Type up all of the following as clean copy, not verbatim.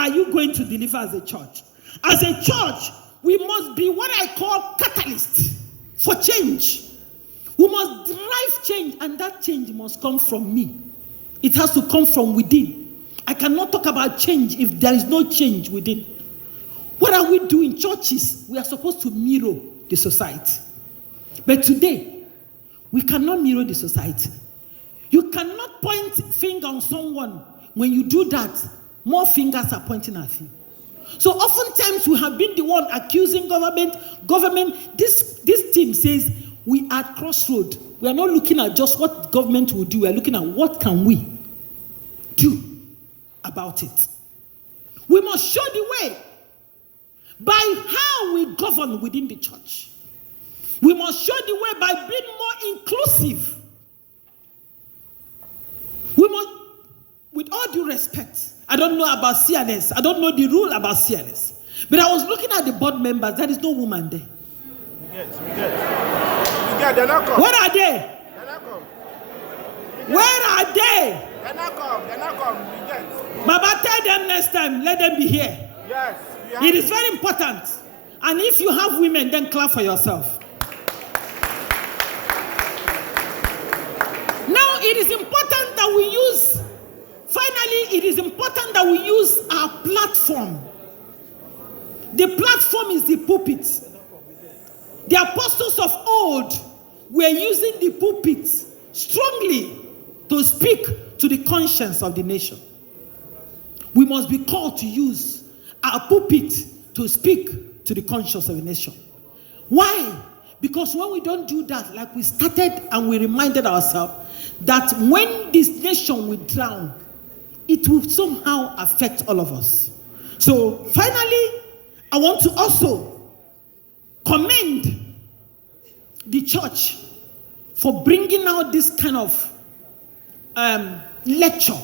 are you going to deliver as a church? As a church, we must be what I call catalyst for change. We must drive change, and that change must come from me. It has to come from within. I cannot talk about change if there is no change within. What are we doing? Churches, we are supposed to mirror the society. But today, we cannot mirror the society. You cannot point finger on someone. When you do that, more fingers are pointing at you. So oftentimes we have been the one accusing government. This team says we are at Crossroad. We are not looking at just what government will do. We are looking at what can we do about it. We must show the way by how we govern within the church. We must show the way by being more inclusive. We must, with all due respect, I don't know about CNS. I don't know the rule about CNS. But I was looking at the board members. There is no woman there. We get. They're not come. Where are they? They're not come. Where are they? They're not come. We get. Baba, tell them next time. Let them be here. Yes. It is very important. And if you have women, then clap for yourself. Now, it is important that we use, finally, it is important that we use our platform. The platform is the pulpit. The apostles of old were using the pulpit strongly to speak to the conscience of the nation. We must be called to use our pulpit to speak to the conscience of the nation. Why? Because when we don't do that, like we started and we reminded ourselves that when this nation will drown, it will somehow affect all of us. So finally, I want to also commend the church for bringing out this kind of lecture.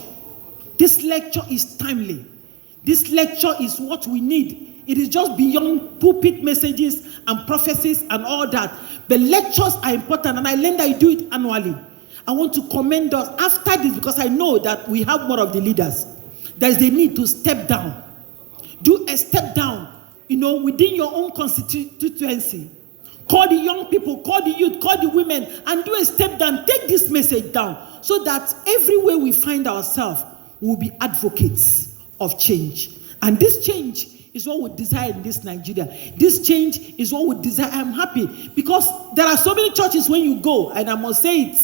This lecture is timely. This lecture is what we need. It is just beyond pulpit messages and prophecies and all that. The lectures are important, and I learned that you do it annually. I want to commend us after this because I know that we have more of the leaders. There is the need to step down. Do a step down, within your own constituency. Call the young people, call the youth, call the women, and do a step down. Take this message down so that everywhere we find ourselves, we'll be advocates of change. And this change is what we desire in this Nigeria. This change is what we desire. I'm happy because there are so many churches when you go, and I must say it,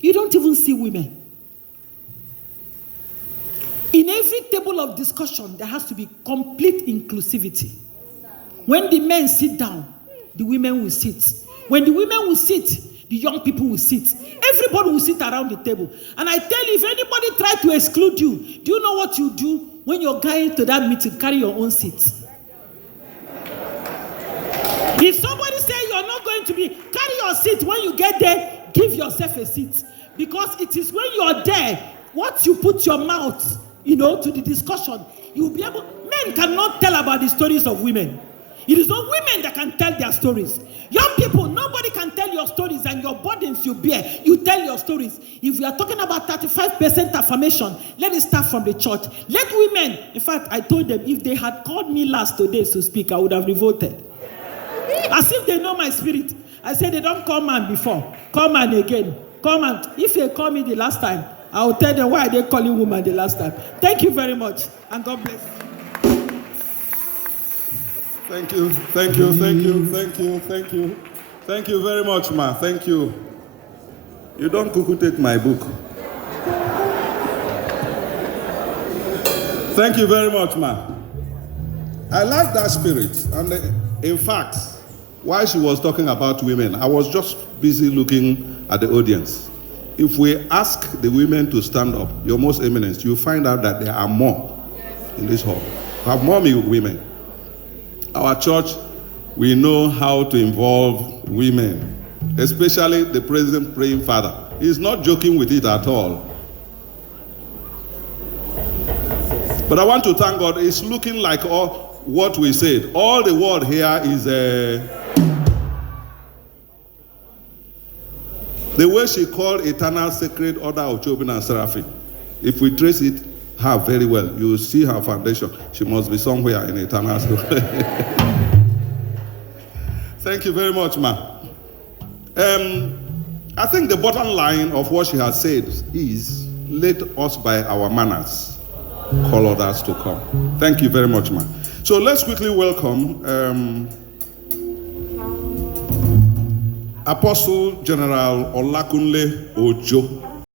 you don't even see women. In every table of discussion, there has to be complete inclusivity. When the men sit down, the women will sit. When the women will sit, the young people will sit. Everybody will sit around the table. And I tell you, if anybody tries to exclude you, do you know what you do? When you're going to that meeting, carry your own seat. If somebody says you're not going to be, carry your seat. When you get there, give yourself a seat. Because it is when you're there, what you put your mouth, to the discussion, you'll be able, men cannot tell about the stories of women. It is not women that can tell their stories. Young people, nobody can tell your stories and your burdens you bear. You tell your stories. If we are talking about 35% affirmation, let it start from the church. Let women, in fact, I told them, if they had called me last today to speak, I would have revolted. As if they know my spirit. I said, they don't call man before. Call man again. Call man. If they call me the last time, I will tell them why they calling woman the last time. Thank you very much, and God bless you. Thank you very much, ma. Thank you. You don't cuckoo take my book. Thank you very much, ma. I like that spirit. And in fact, while she was talking about women, I was just busy looking at the audience. If we ask the women to stand up, your most eminence, you'll find out that there are more in this hall. We have more women. Our church, we know how to involve women, especially the present praying father. He's not joking with it at all. But I want to thank God. It's looking like all what we said. All the word here is the way she called eternal sacred order of cherubim and seraphim. If we trace it, her very well. You will see her foundation. She must be somewhere in eternal school. Thank you very much, ma. I think the bottom line of what she has said is, let us by our manners call others to come. Thank you very much, ma. So let's quickly welcome Apostle General Olakunle Ojo.